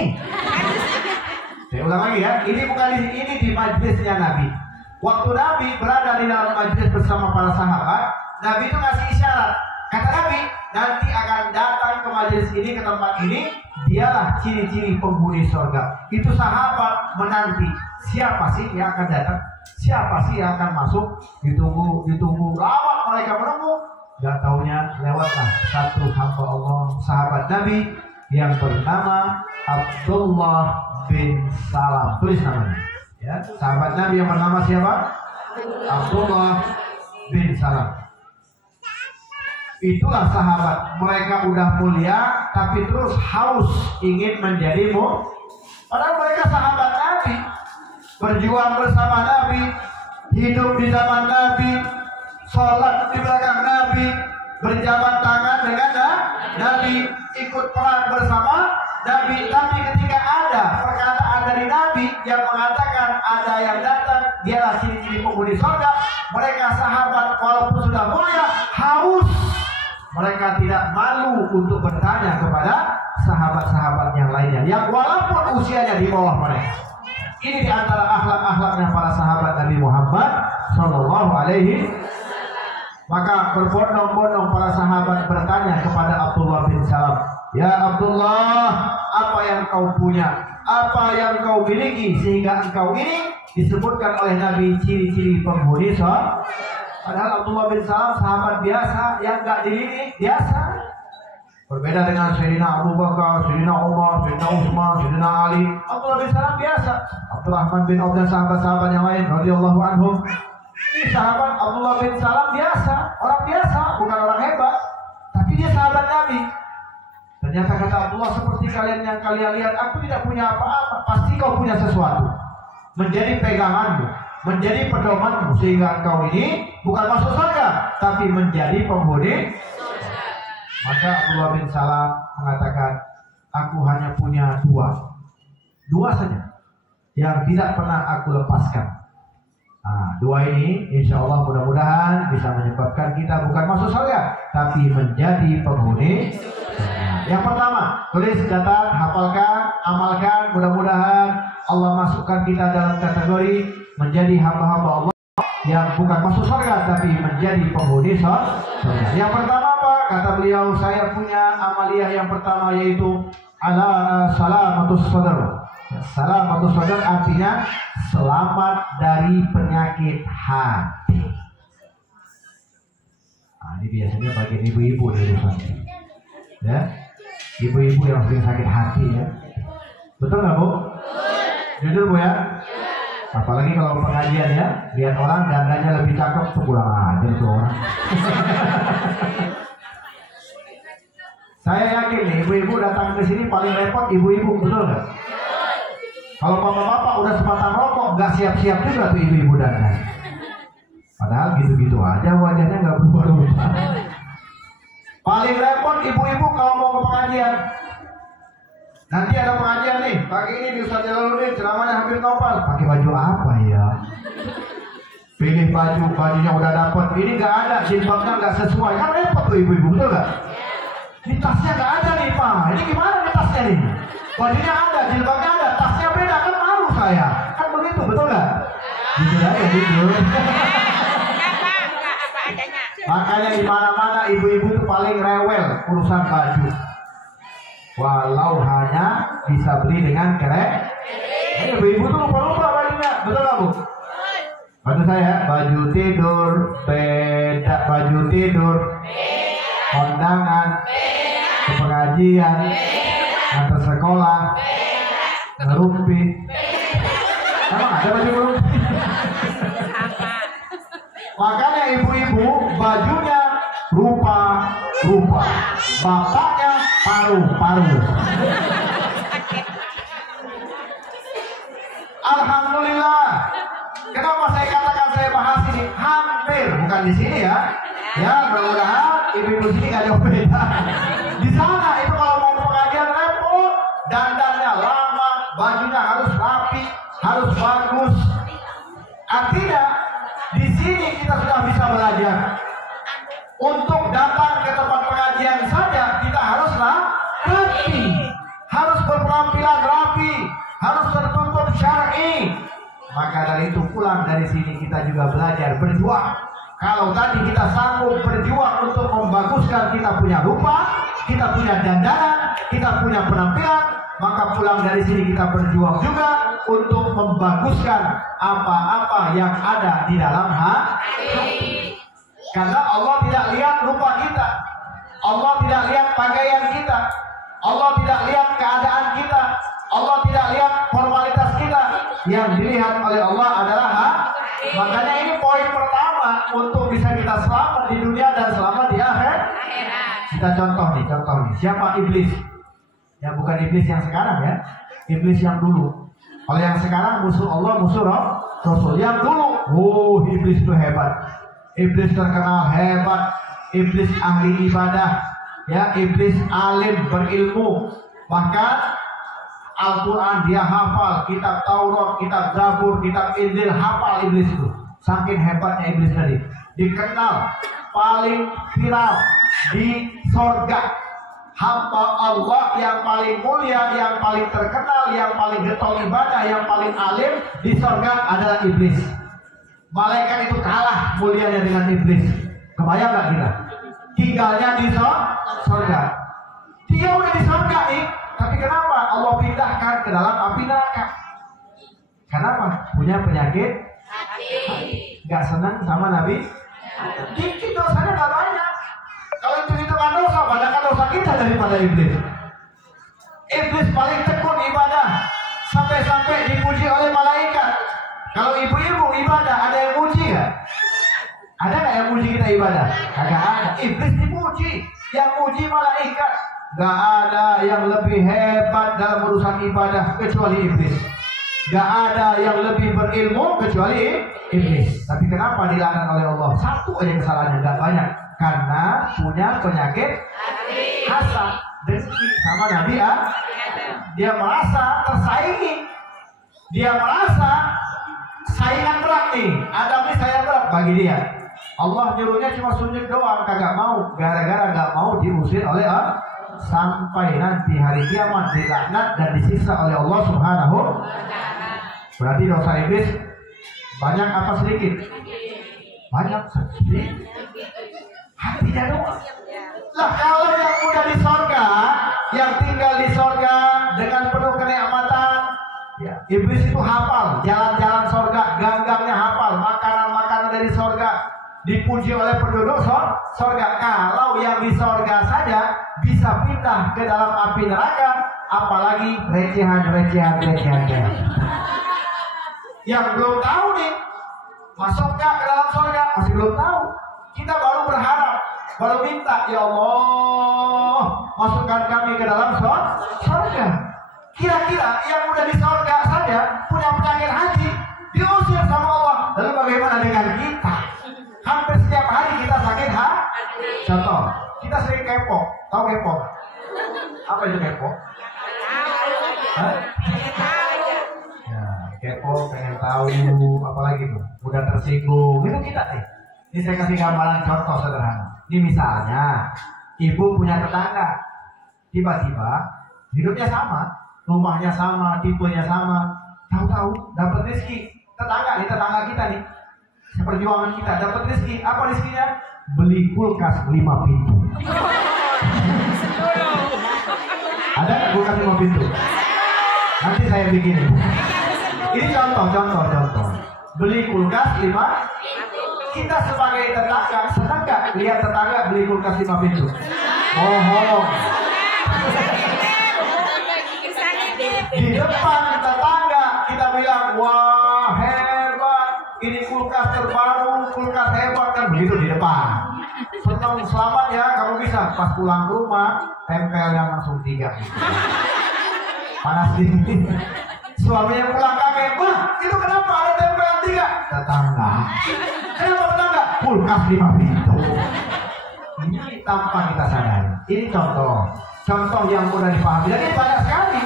Saya ulang lagi ya, ini bukan di sini, ini di majelisnya Nabi. Waktu Nabi berada di dalam majelis bersama para sahabat, Nabi itu ngasih isyarat. Kata Nabi, nanti akan datang ke majelis ini ke tempat ini, dialah ciri-ciri penghuni surga. Itu sahabat menanti, siapa sih yang akan datang? Siapa sih yang akan masuk? Ditunggu lama mereka menunggu. Gak taunya lewatlah satu hamba Allah, sahabat Nabi yang bernama Abdullah bin Salam. Tulis namanya. Ya, sahabat Nabi yang bernama siapa? Abdullah bin Salam. Itulah sahabat, mereka udah mulia tapi terus haus ingin menjadimu. Padahal mereka sahabat Nabi, berjuang bersama Nabi, hidup di zaman Nabi, sholat di belakang Nabi, berjabat tangan dengan Nabi, ikut perang bersama Nabi. Tapi ketika ada perkataan dari Nabi yang mengatakan ada yang datang, dialah ciri-ciri penghuni surga, mereka sahabat walaupun sudah mulia haus. Mereka tidak malu untuk bertanya kepada sahabat-sahabat yang lainnya yang walaupun usianya di bawah mereka. Ini di antara akhlak-akhlaknya para sahabat Nabi Muhammad Sallallahu Alaihi. Maka berbondong-bondong para sahabat bertanya kepada Abdullah bin Salam, ya Abdullah, apa yang kau punya? Apa yang kau miliki sehingga engkau ini disebutkan oleh Nabi ciri-ciri penghuni surga? Padahal Abdullah bin Salam sahabat biasa yang gak dilirik, biasa. Berbeda dengan Sayyidina Abu Bakar, Sayyidina Umar, Sayyidina Utsman, Sayyidina Ali. Abdullah bin Salam biasa. Abdurrahman bin Auf dan sahabat-sahabat yang lain radhiyallahu anhum. Ini sahabat Abdullah bin Salam biasa, orang biasa, bukan orang hebat, tapi dia sahabat Nabi. Ternyata kata Abdullah, seperti kalian yang kalian lihat, aku tidak punya apa-apa, pasti kau punya sesuatu. Menjadi peganganmu, menjadi pedomanmu sehingga engkau ini bukan masuk surga, tapi menjadi penghuni. Maka Abdullah bin Salam mengatakan, aku hanya punya dua saja yang tidak pernah aku lepaskan. Nah, dua ini insya Allah mudah-mudahan bisa menyebabkan kita bukan masuk surga, tapi menjadi penghuni. Yang pertama, tulis, catat, hafalkan, amalkan. Mudah-mudahan Allah masukkan kita dalam kategori menjadi hamba-hamba Allah yang bukan masuk surga, tapi menjadi penghuni surga. Yang pertama apa? Kata beliau, saya punya amaliyah yang pertama yaitu ala salamatus sadar. Salamatus sadar artinya selamat dari penyakit hati. Nah, ini biasanya bagian ibu-ibu dari urusan. Ya, ibu-ibu yang sering sakit hati ya. Betul nggak Bu? Jujur Bu ya. Apalagi kalau pengajian ya, lihat orang dandanya lebih cakep tuh kurang ajar tuh orang. Saya yakin nih, ibu-ibu datang ke sini paling repot ibu-ibu, betul nggak? Kalau bapak-bapak udah sebatang rokok, nggak siap-siap juga tuh ibu-ibu datang. Padahal gitu-gitu aja wajahnya nggak berubah-ubah. Paling repot ibu-ibu kalau mau ke pengajian. Nanti ada pengajian nih, pagi ini di Ustaz Jalaluddin ceramahnya hampir nopal. Pakai baju apa ya? Pilih bajunya udah dapet. Ini nggak ada, jilbabnya nggak sesuai. Kan repot tuh ibu-ibu, betul nggak? Ini tasnya nggak ada nih Pak. Ini gimana nih tasnya nih? Bajunya ada, jilbabnya ada, tasnya beda, kan malu saya. Kan begitu, betul nggak? Jujur aja, jujur. Makanya di mana-mana ibu-ibu itu paling rewel urusan baju. Walau hanya bisa beli dengan kerek. Ini ibu-ibu tuh lupa-lupa bajunya, betul nggak Bu? Bantu saya, baju tidur beda, baju tidur kondangan, ke pengajian, antar sekolah, ngerumpi. Emang ada baju ngerumpi? Makanya ibu-ibu bajunya rupa-rupa, bapaknya paru-paru. Alhamdulillah. Kenapa saya katakan saya bahas ini? Hampir, bukan di sini ya. Ya, mudah-mudahan ibu-ibu sini nggak jauh beda. Di sana itu kalau mau ke pengajian repot, dandannya lama, bajunya harus rapi, harus bagus. Artinya di sini kita sudah bisa belajar. Untuk datang ke tempat pengajian saja kita harus rapi, harus berpenampilan rapi, harus tertutup syar'i. Maka dari itu pulang dari sini kita juga belajar berjuang. Kalau tadi kita sanggup berjuang untuk membaguskan kita punya rupa, kita punya dandanan, kita punya penampilan, maka pulang dari sini kita berjuang juga untuk membaguskan apa-apa yang ada di dalam hati. Karena Allah tidak lihat rupa kita, Allah tidak lihat pakaian kita, Allah tidak lihat keadaan kita, Allah tidak lihat formalitas kita. Yang dilihat oleh Allah adalah hati. Makanya ini poin pertama untuk bisa kita selamat di dunia dan selamat di akhirat. Kita contoh nih. Siapa iblis? Ya bukan iblis yang sekarang ya, iblis yang dulu. Kalau yang sekarang musuh Allah, musuh Rasul. Yang dulu, iblis itu hebat. Iblis terkenal hebat. Iblis ahli ibadah. Ya, iblis alim berilmu. Bahkan Al-Quran dia hafal, kitab Taurat, kitab Zabur, kitab Injil, hafal iblis itu. Saking hebatnya iblis tadi. Dikenal paling viral di sorga. Hamba Allah yang paling mulia, yang paling terkenal, yang paling getol ibadah, yang paling alim di sorga adalah iblis. Malaikat itu kalah mulianya dengan iblis. Kebayang gak kita? Tinggalnya di sorga. Dia udah di sorga nih, tapi kenapa Allah pindahkan ke dalam api neraka? Kenapa? Punya penyakit hati. Gak senang sama Nabi? Dikit dosanya gak banyak. Kalau itu hitungan dosa, banyakkan dosa kita daripada iblis. Iblis paling tekun ibadah, sampai-sampai dipuji oleh malaikat. Kalau ibu-ibu ibadah, ada yang muji gak? Ada gak yang muji kita ibadah? Kagak ada. Iblis dipuji, yang muji malaikat. Gak ada yang lebih hebat dalam urusan ibadah kecuali iblis. Gak ada yang lebih berilmu kecuali iblis. Tapi kenapa dilaknat oleh Allah? Satu aja kesalahannya, gak banyak. Karena punya penyakit hasad, dengki sama Nabi ya. Dia merasa tersaingi. Dia merasa saingan berat nih. Adam ini saingan berat bagi dia. Allah nyuruhnya cuma sujud doang, kagak mau. Gara-gara gak mau diusir oleh Allah. Sampai nanti hari kiamat dilaknat dan disiksa oleh Allah Subhanahu. Berarti dosa iblis banyak apa sedikit? Banyak sedikit. Hatinya doang. Lah kalau yang udah di sorga, yang tinggal di sorga dengan penuh kenikmatan, ya, iblis itu hafal jalan-jalan sorga, gang-gangnya hafal, makanan-makanan dari sorga, dipuji oleh penduduk sorga. Kalau yang di sorga saja bisa pindah ke dalam api neraka, apalagi recehan. Yang belum tahu nih, masuk gak ke dalam sorga, masih belum tahu. Kita baru berharap, baru minta, ya Allah, masukkan kami ke dalam sorga. Kira-kira yang udah di sorga saja punya penyakit hati, diusir sama Allah. Lalu bagaimana dengan kita? Hampir setiap hari kita sakit hati. Contoh, kita sering kepo. Tahu kepo? Apa itu kepo? Ya, kepo, pengen tahu, apalagi tuh, mudah tersinggung. Itu kita nih. Ini saya kasih gambaran contoh sederhana. Ini misalnya, ibu punya tetangga, tiba-tiba hidupnya sama, rumahnya sama, tipenya sama, tahu-tahu dapat rezeki. Tetangga kita nih, perjuangan kita dapat rezeki. Apa rezekinya? Beli kulkas 5 pintu. Ada nggak kulkas 5 pintu? Nanti saya bikin. Ini contoh. Beli kulkas 5. Kita sebagai tetangga senang gak lihat tetangga beli kulkas 5 pintu? Bohong. Di depan tetangga kita bilang, wah hebat, ini kulkas terbaru, kulkas hebat, kan begitu di depan. Senang, selamat ya kamu bisa. Pas pulang ke rumah tempelnya langsung 3. Panas dingin. Suaminya pulang kaget, wah itu kenapa ada tempelan 3? Tetangga. Kenapa tetangga? Kulkas 5 pintu. Ini tanpa kita sadari. Ini contoh yang mudah dipahami. Jadi banyak sekali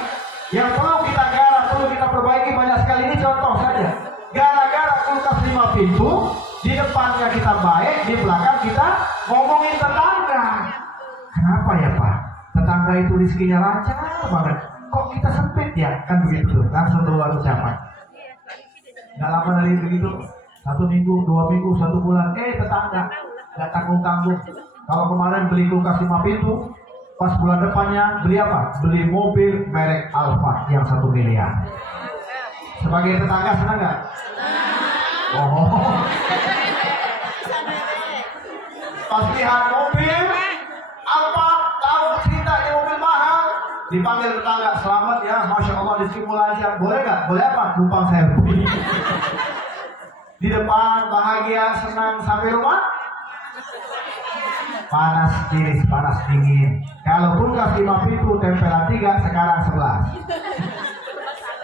yang perlu kita garap, perlu kita perbaiki, banyak sekali. Ini contoh saja. Gara-gara kulkas 5 pintu, di depannya kita baik, di belakang kita ngomongin tetangga. Kenapa ya Pak? Tetangga itu rezekinya lancar banget. Kok kita sempit ya? Kan begitu tuh, langsung keluar ucapan. Gak lama dari begitu, 1 minggu, 2 minggu, 1 bulan, tetangga gak tanggung-tanggung. Kalau kemarin beli kulkas 5 pintu, Pas bulan depannya beli apa? Beli mobil merek Alfa yang 1 miliar. Sebagai tetangga senang nggak? Oh. Pas lihat mobil Alfa, tahu cerita di mobil mahal, dipanggil tetangga, selamat ya, masya Allah disimulasi, boleh nggak? Boleh apa? Numpang saya beli. Di depan bahagia, senang, sampai rumah panas tiris, panas dingin. Kalau kulkas 5 pintu, tempelan 3, sekarang 11.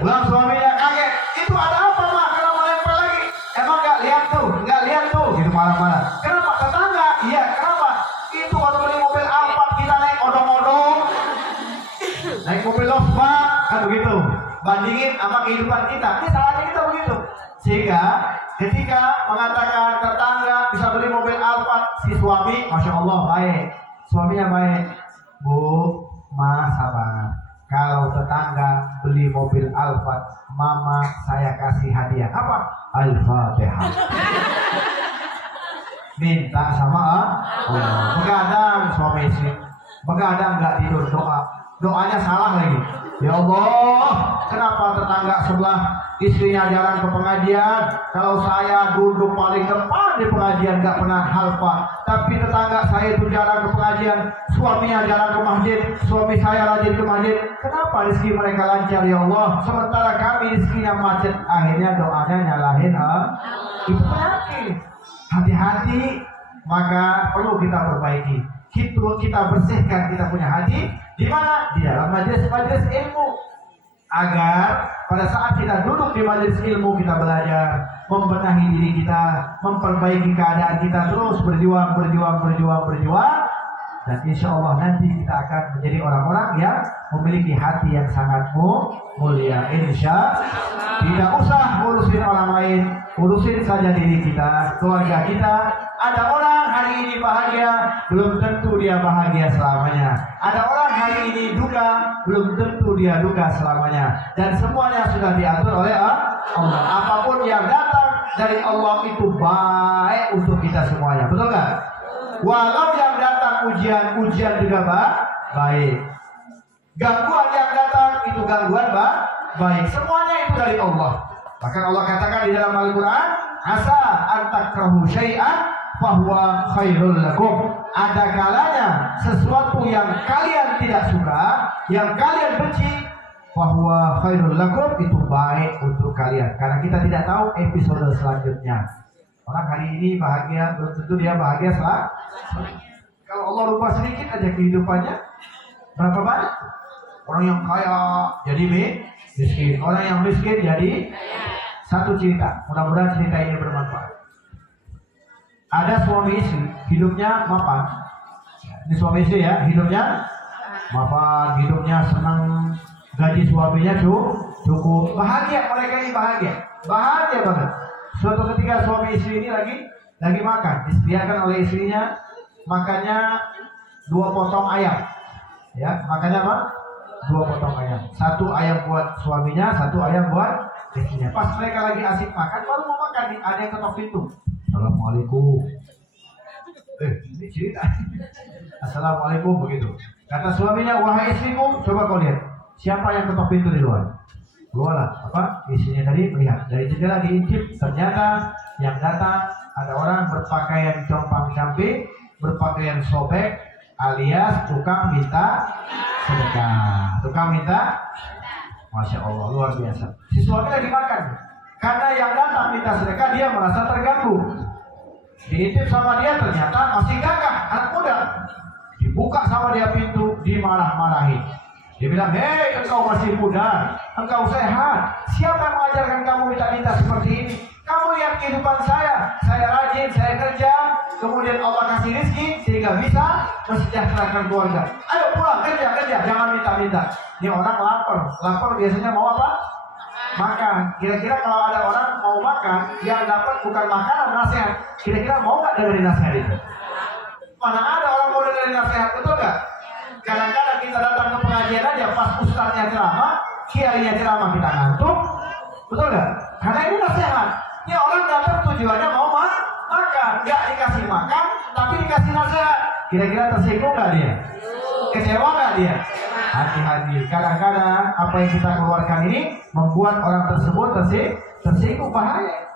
Pulang suaminya kaget, itu ada apa Mak? Kenapa nempel lagi? Emang nggak lihat tuh, gitu marah-marah. Kenapa? Tetangga? Iya, kenapa? Itu waktu beli mobil Alphard kita naik odong-odong, naik mobil Losba, kan begitu. Bandingin sama kehidupan kita, ini salahnya kita begitu. Sehingga ketika mengatakan tetangga bisa beli mobil Alphard, si suami, masya Allah baik, suaminya baik. Bu, Ma sabar. Kalau tetangga beli mobil Alphard, Mama saya kasih hadiah apa? Al-Fatihah. Minta sama Allah. Begadang suami istri, begadang nggak tidur, doanya salah lagi. Ya Allah, kenapa tetangga sebelah istrinya jarang ke pengajian? Kalau saya duduk paling depan di pengajian nggak pernah hafal. Tapi tetangga saya itu jarang ke pengajian, suaminya jarang ke masjid, suami saya rajin ke masjid. Kenapa rezeki mereka lancar ya Allah? Sementara kami rezekinya macet. Akhirnya doanya nyalahin itu penyakit. Hati-hati, maka perlu kita perbaiki. Kita bersihkan kita punya hati. Di mana? Di dalam majelis-majelis ilmu. Agar pada saat kita duduk di majelis ilmu, kita belajar, membenahi diri kita, memperbaiki keadaan kita, terus berjuang. Dan insya Allah nanti kita akan menjadi orang-orang yang memiliki hati yang sangat mulia. Insya Allah. Tidak usah ngurusin orang lain, urusin saja diri kita, keluarga kita. Ada orang hari ini bahagia, belum tentu dia bahagia selamanya. Ada orang hari ini duka, belum tentu dia duka selamanya. Dan semuanya sudah diatur oleh Allah. Apapun yang datang dari Allah itu baik untuk kita semuanya. Betul nggak? Walau yang datang ujian juga baik. Gangguan yang datang itu gangguan baik. Semuanya itu dari Allah. Bahkan Allah katakan di dalam Al-Quran, asa antakrahu syai'an fahuwa khairul lakum. Ada kalanya sesuatu yang kalian tidak suka, yang kalian benci, fahuwa khairul lakum, itu baik untuk kalian. Karena kita tidak tahu episode selanjutnya. Orang hari ini bahagia, belum tentu dia bahagia selanjutnya. Kalau Allah rubah sedikit aja kehidupannya, berapa banyak? Orang yang kaya jadi miskin, orang yang miskin jadi satu cerita. Mudah-mudahan cerita ini bermanfaat. Ada suami istri, hidupnya mapan. Ini suami istri ya, hidupnya mapan, hidupnya senang, gaji suaminya cukup, bahagia. Mereka ini bahagia banget. Suatu ketika suami istri ini lagi makan, disediakan oleh istrinya makannya 2 potong ayam. Ya, makannya apa? 2 potong ayam. 1 ayam buat suaminya, 1 ayam buat istrinya. Pas mereka lagi asik makan, baru mau makan, ada yang ketok pintu. Assalamualaikum. Ini cerita. Assalamualaikum begitu. Kata suaminya, wahai istriku, coba kau lihat, siapa yang ketok pintu di luar? Keluarlah, istrinya tadi melihat dari jendela diintip, ternyata yang datang ada orang berpakaian compang-camping, berpakaian sobek, alias tukang minta sedekah. Tukang minta, masya Allah, luar biasa. Si suami lagi makan, karena yang datang minta sedekah dia merasa terganggu. Diintip sama dia, ternyata masih gagah, anak muda. Dibuka sama dia pintu, dimarah-marahi. Dia bilang, hei engkau masih muda, engkau sehat, siapa yang mengajarkan kamu minta-minta seperti ini? Kamu lihat kehidupan saya rajin, saya kerja, kemudian Allah kasih rezeki sehingga bisa mensejahterakan keluarga. Ayo pulang kerja, jangan minta-minta. Ini orang lapar biasanya mau apa? Makan. Kira-kira kalau ada orang mau makan, yang dapat bukan makanan, nasihat. Kira-kira mau nggak dengerin nasihat itu? Mana ada orang mau dengerin nasihat, betul nggak? Kadang-kadang kita datang ke pengajian aja, pas ustaznya ceramah, kiainya ceramah kita ngantuk, betul nggak? Karena ini nasihat. Ini orang datang tujuannya mau makan, nggak dikasih makan, tapi dikasih nasihat. Kira-kira tersinggung nggak dia? Kecewa nggak dia? Hati-hati. Kadang-kadang apa yang kita keluarkan ini membuat orang tersebut tersinggung, bahaya.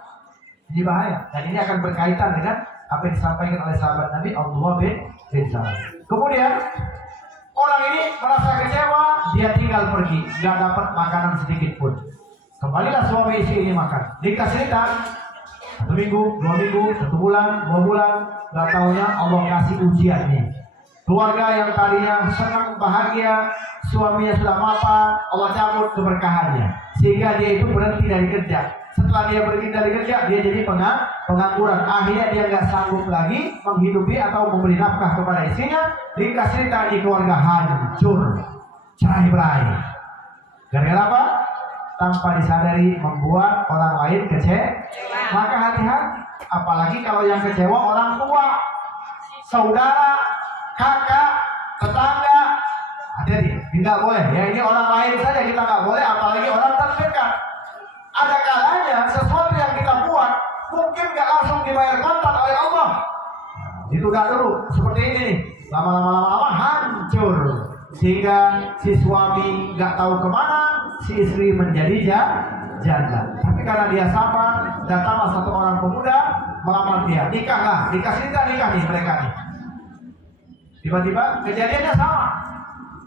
Ini bahaya. Dan ini akan berkaitan dengan apa yang disampaikan oleh sahabat Nabi Abdullah bin Salam. Kemudian orang ini merasa kecewa, dia tinggal pergi, nggak dapat makanan sedikit pun. Kembalilah suami istri ini makan. Dikasih cerita 1 minggu, 2 minggu, 1 bulan, 2 bulan, nggak taunya Allah kasih ujiannya. Keluarga yang tadinya senang bahagia, suaminya sudah mapan, Allah cabut keberkahannya, sehingga dia itu berhenti dari kerja. Setelah dia berhenti dari kerja, dia jadi pengangguran. Akhirnya dia nggak sanggup lagi menghidupi atau memberi nafkah kepada istrinya. Dikasih tadi keluarga hancur, cerai-berai. Gara-gara apa? Tanpa disadari membuat orang lain kecewa. Maka hati-hati. Apalagi kalau yang kecewa orang tua, saudara, kakak, tetangga. Hati-hati, tidak boleh. Ya ini orang lain saja kita nggak boleh, apalagi orang terdekat. Ada kalanya sesuatu yang kita buat mungkin nggak langsung dibayar kontan oleh Allah. Itu nggak dulu. Seperti ini nih, lama-lama hancur, sehingga si suami nggak tahu kemana, si istri menjadi janda. Tapi karena dia sabar, datanglah satu orang pemuda melamar dia, nikah nikah nih mereka nih. Tiba-tiba kejadiannya sama.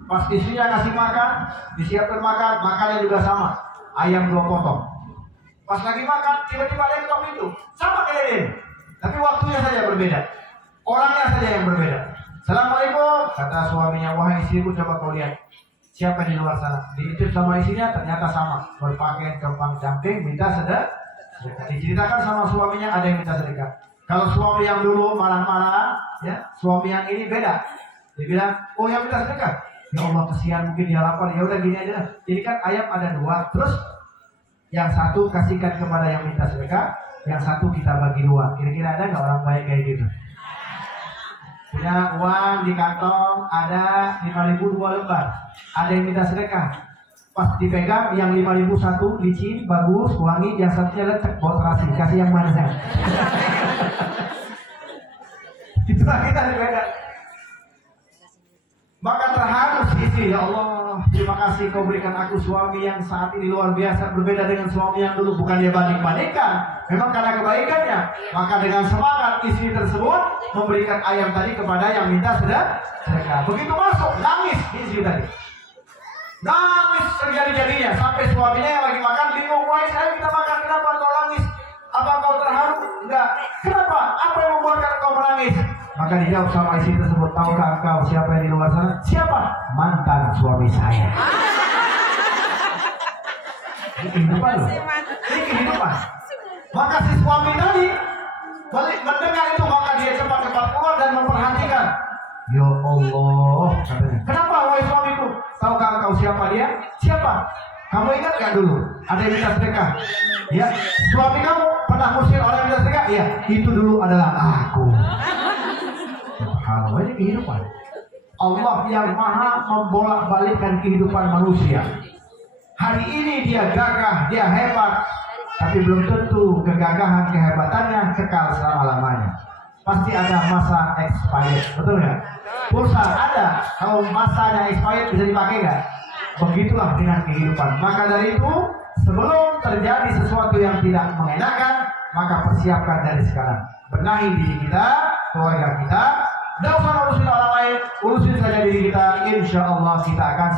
Pas istrinya ngasih makan, disiapkan makan, makannya juga sama, ayam 2 potong. Pas lagi makan, tiba-tiba ada yang ketok pintu. Sama kejadian, tapi waktunya saja berbeda, orangnya saja yang berbeda. Assalamualaikum, kata suaminya, wahai istriku, coba kau lihat siapa di luar sana. Diintip sama istrinya, ternyata sama, berpakaian kembang camping, minta sedekah. Diceritakan sama suaminya, ada yang minta sedekah. Kalau suami yang dulu marah-marah, ya, suami yang ini beda. Dia bilang, oh yang minta sedekah, ya Allah kesian, mungkin dia lapar, ya udah gini aja. Jadi kan ayam ada 2, terus yang satu kasihkan kepada yang minta sedekah, yang satu kita bagi 2. Kira-kira ada nggak orang baik kayak gitu? Punya uang di kantong ada 5.000 2 lembar, ada yang minta sedekah. Pas dipegang yang 5.000 1 licin, bagus, wangi, yang satunya lecek, bau terasi, kasih yang mana saya? Itulah kita dipegang. Maka terharu si istri, ya Allah, terima kasih kau berikan aku suami yang saat ini luar biasa, berbeda dengan suami yang dulu. Bukan dia banding-bandingkan, memang karena kebaikannya. Maka dengan semangat istri tersebut memberikan ayam tadi kepada yang minta sedekah. Begitu masuk, nangis istri tadi, nangis terjadi-jadinya, sampai suaminya yang lagi makan bingung, wah saya kita makan, kenapa kau nangis? Apa kau terharu? Enggak. Kenapa? Apa yang membuatkan kau menangis? Maka dijawab sama istri tersebut, tahukah engkau siapa yang di luar sana? Siapa? Mantan suami saya. Ini kehidupan loh. Ini kehidupan. Maka si suami tadi mendengar itu, maka dia cepat-cepat keluar dan memperhatikan. Ya Allah, katanya, kenapa wahai suamiku? Tahukah engkau siapa dia? Siapa? Kamu ingat gak dulu ada yang minta sedekah? Ya, suami kamu pernah ngusir orang yang minta sedekah? Ya, itu dulu adalah aku. Kalau ini kehidupan Allah yang maha membolak-balikkan kehidupan manusia. Hari ini dia gagah, dia hebat, tapi belum tentu kegagahan kehebatannya kekal selama-lamanya. Pasti ada masa expired, betul nggak? Pulsa ada, kalau masanya expired bisa dipakai nggak? Begitulah dengan kehidupan. Maka dari itu, sebelum terjadi sesuatu yang tidak mengenakan, maka persiapkan dari sekarang. Benahi diri kita, keluarga kita. Tidak usah urusin orang lain, urusin saja diri kita. Insya Allah kita akan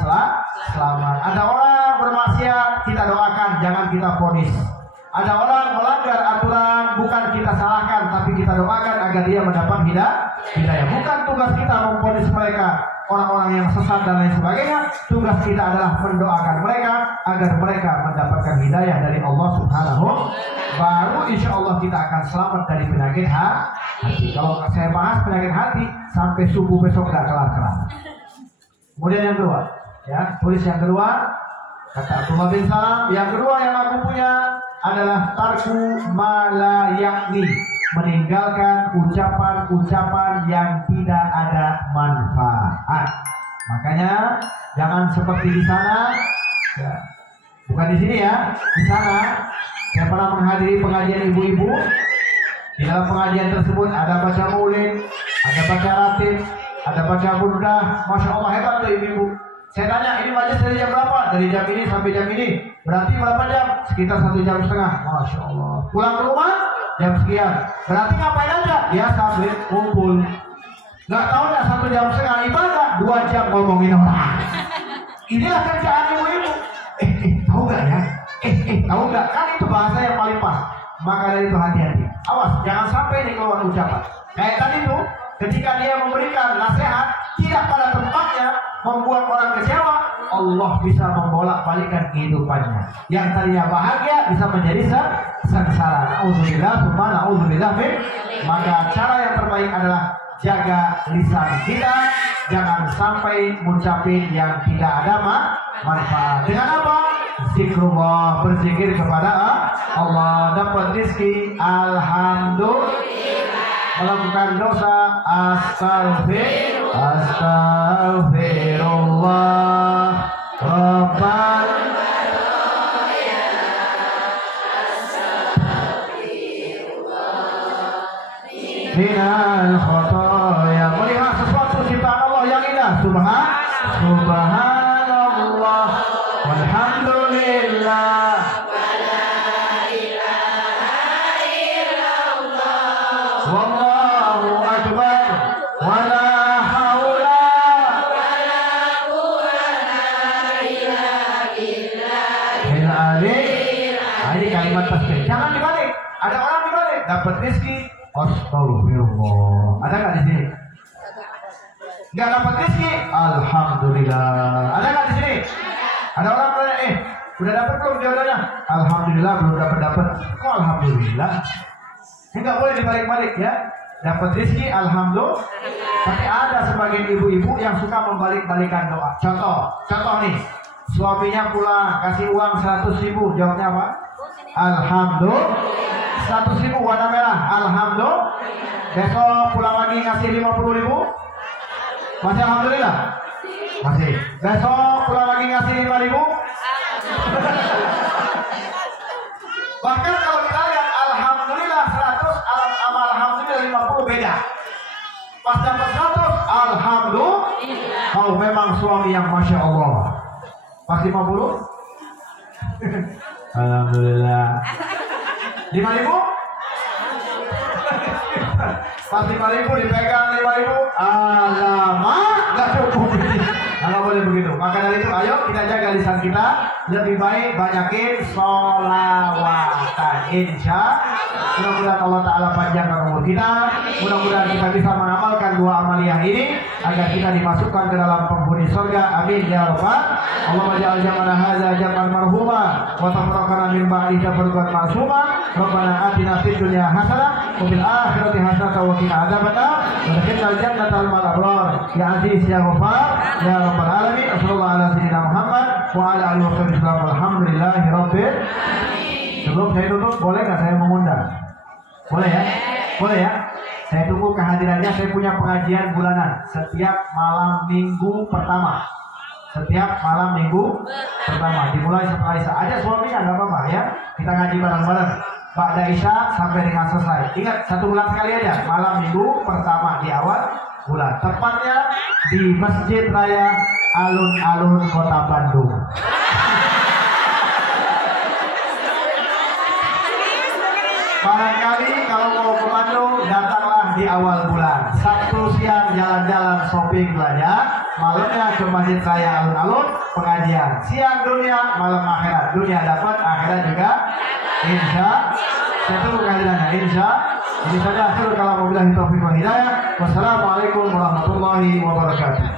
selamat. Ada orang bermaksiat, kita doakan, jangan kita vonis. Ada orang melanggar aturan, bukan kita salahkan, tapi kita doakan agar dia mendapat hidayah. Bukan tugas kita memvonis mereka orang-orang yang sesat dan lain sebagainya. Tugas kita adalah mendoakan mereka agar mereka mendapatkan hidayah dari Allah Subhanahu. Baru insya Allah kita akan selamat dari penyakit hati. Kalau saya bahas penyakit hati sampai subuh besok gak kelar-kelar. Kemudian yang kedua, ya, tulis yang kedua, kata Abdullah bin Salam, yang kedua yang aku punya adalah tarku malayakni, meninggalkan ucapan-ucapan yang tidak ada manfaat. Makanya jangan seperti di sana, ya, bukan di sini ya, di sana. Saya pernah menghadiri pengajian ibu-ibu. Di dalam pengajian tersebut ada baca maulid, ada baca ratib, Ada baca burda, masya Allah hebat tuh ibu-ibu. Saya tanya, ini majelis dari jam berapa? Dari jam ini sampai jam ini. Berarti berapa jam? Sekitar 1 jam setengah. Masya Allah. Pulang ke rumah jam sekian. Berarti ngapain aja? Ya sambil kumpul. Gak tahu ya 1 jam setengah ibadah, 2 jam ngomongin orang. Inilah kerjaan ibu-ibu. Tahu gak ya? Tahu gak? Kan itu bahasa yang paling pas. Maka dari itu hati-hati. Awas, jangan sampai nih keluar ucapan. Kayak tadi tuh, ketika dia memberikan nasihat tidak pada tempatnya, membuat orang kecewa, Allah bisa membolak-balikan kehidupannya. Yang tadinya bahagia bisa menjadi sengsara. Na'udzubillah, summa na'udzubillah min. Maka cara yang terbaik adalah jaga lisan kita, jangan sampai mengucapin yang tidak ada manfaat. Dengan apa? Zikrullah, berzikir kepada Allah, dapat rezeki, alhamdulillah. Melakukan dosa, astagfirullah, Rabbana minal khotoya. Melihat sesuatu ciptaan Allah yang indah, subhanallah, walhamdulillah, wallahu akbar, wala haula wala quwwata illa billah. Ini kalimat tasbih. Jangan dibalik. Ada orang dibalik, dapat rezeki, astagfirullah. Ada nggak di sini? Nggak dapat rezeki, alhamdulillah. Ada nggak di sini? Ada orang bertanya, udah dapat belum jodohnya? Alhamdulillah belum dapat. Kok alhamdulillah? Nggak boleh dibalik-balik ya. Dapat rezeki, alhamdulillah. Tapi ada sebagian ibu-ibu yang suka membalik-balikan doa. Contoh nih, suaminya pulang kasih uang 100.000, jawabnya apa? Alhamdulillah. 100.000 warna merah, alhamdulillah. Besok pulang lagi ngasih 50.000, masih alhamdulillah? Masih. Besok pulang lagi ngasih 5.000. Bahkan kalau kita lihat alhamdulillah 100 sama alhamdulillah 50 beda. Pas dapat 100 alhamdulillah. Kalau memang suami yang masya Allah. Pas 50 alhamdulillah. 5.000? Pas 5.000 dipegang 5.000, alamak, nggak cukup. Nggak boleh begitu. Maka dari itu, ayo kita jaga lisan kita. Lebih baik banyakin sholawatan. Insya mudah-mudahan Allah Ta'ala panjangkan umur kita. Mudah-mudahan kita bisa mengamalkan 2 amaliyah ini agar kita dimasukkan ke dalam penghuni surga. Amin ya rabbal. Allahumma ja'al jam'ana hadza jam'an marhuma wa tafraqana min ba'di tafriqan ma'suma. Rabbana atina fid dunya hasanah wa fil akhirati hasanah wa qina adzabannar wa adkhilnal jannata ma'al abrar. Ya aziz ya ghafar ya rabbal alamin. Sallallahu ala sayyidina Muhammad wa ala alihi wasallam. Alhamdulillahi rabbil. Sebelum saya tutup, boleh nggak saya mengundang? Boleh ya? Boleh ya? Saya tunggu kehadirannya. Saya punya pengajian bulanan setiap malam minggu pertama. Setiap malam minggu pertama. Dimulai setelah Isya. Aja suaminya nggak apa-apa ya. Kita ngaji bareng-bareng. Ba'da Isya sampai dengan selesai. Ingat, 1 bulan sekali aja. Malam minggu pertama di awal bulan. Tepatnya di Masjid Raya Alun-Alun Kota Bandung. Barangkali kalau mau ke Bandung, datanglah di awal bulan. Sabtu siang jalan-jalan shopping belanja, malamnya ke Masjid Raya Alun-Alun pengajian. Siang dunia, malam akhirat. Dunia dapat, akhirat juga. Insya. Saya tunggu kehadirannya. Insya. Ini saja akhir kalau wabillahi taufiq wal hidayah. Wassalamualaikum warahmatullahi wabarakatuh.